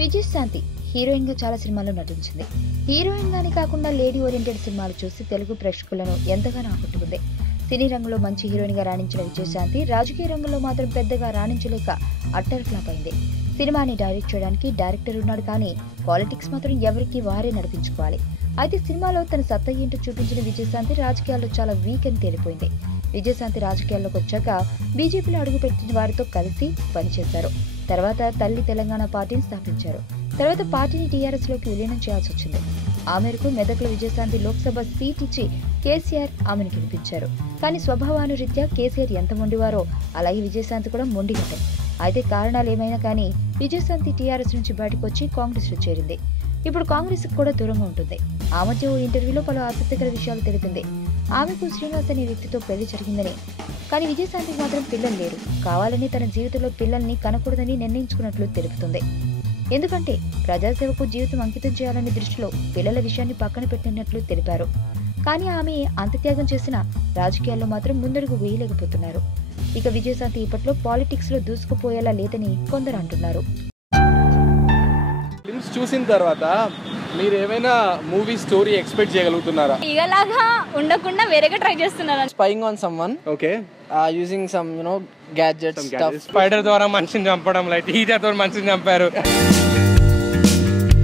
Vijayashanti heroine గా చాలా సినిమాల్లో నటించింది. హీరోయిన్ గాని కాకుండా లేడీ ఓరియంటెడ్ సినిమాలు చూసి తెలుగు ప్రేక్షకులను ఎంతగానో ఆకట్టుకుంది. సినీ రంగంలో మంచి హీరోయిన్ గా రాణించిన విజయశాంతి రాజకీయ రంగంలో మాత్రం పెద్దగా రాణించలేక అట్టర్ ఫ్లాప్ అయింది. సినిమాని డైరెక్ట్ చేయడానికి డైరెక్టర్ ఉన్నాడు, కానీ పాలిటిక్స్ మాత్రం ఎవరికి వారే నడిపించుకోవాలి. అయితే సినిమాలో తన సత్తా ఏంటో చూపించిన విజయశాంతి రాజకీయాల్లో చాలా వీక్ అని తేలిపోయింది. విజయశాంతి రాజకీయాల్లోకి వచ్చాక బీజేపీలో అడుగుపెట్టిన వారితో కలిసి పనిచేశారు. తర్వాత తల్లి తెలంగాణ పార్టీని స్థాపించారు. తర్వాత పార్టీని టీఆర్ఎస్ లోకి విలీనం చేయాల్సి వచ్చింది. ఆ మేరకు మెదక్లో విజయశాంతి లోక్సభ సీట్ ఇచ్చి కేసీఆర్ ఆమెను గెలిపించారు. కానీ స్వభావానురీత్యా కేసీఆర్ ఎంత మొండివారో అలాగే విజయశాంతి కూడా మొండిగట్టే. అయితే కారణాలు ఏమైనా కానీ విజయశాంతి టీఆర్ఎస్ నుంచి బయటకు వచ్చి కాంగ్రెస్ లో చేరింది. ఇప్పుడు కాంగ్రెస్ కూడా దూరంగా ఉంటుంది. ఆ మధ్య ఓ ఇంటర్వ్యూలో పలు ఆసక్తికర విషయాలు తెలిపింది. ఆమెకు శ్రీనివాస్ అనే వ్యక్తితో పెళ్లి జరిగిందని, కానీ విజయశాంతికి మాత్రం పిల్లలు లేరు. కావాలని తన జీవితంలో పిల్లల్ని కనకూడదని నిర్ణయించుకున్నట్లు తెలుపుతుంది. ఎందుకంటే ప్రజాసేవకు జీవితం అంకితం చేయాలనే దృష్టిలో పిల్లల విషయాన్ని పక్కన పెట్టినట్లు తెలిపారు. కానీ ఆమె అంతత్యాగం చేసిన రాజకీయాల్లో మాత్రం ముందడుగు వేయలేకపోతున్నారు. ఇక విజయశాంతి ఇప్పట్లో పాలిటిక్స్ లో దూసుకుపోయేలా లేదని కొందరు అంటున్నారు. ఫిల్మ్స్ చూసిన తర్వాత మీరు ఏమైనా మూవీ స్టోరీ ఎక్స్పెక్ట్ చేయగలుగుతున్నారా? ఇలాగా ఉండకుండా వేరేగా ట్రై చేస్తున్నారు. Spying on someone, okay, using some gadgets, spider ద్వారా మనిషిని చంపడం, లైక్ హీటర్ తో మనిషిని చంపారు.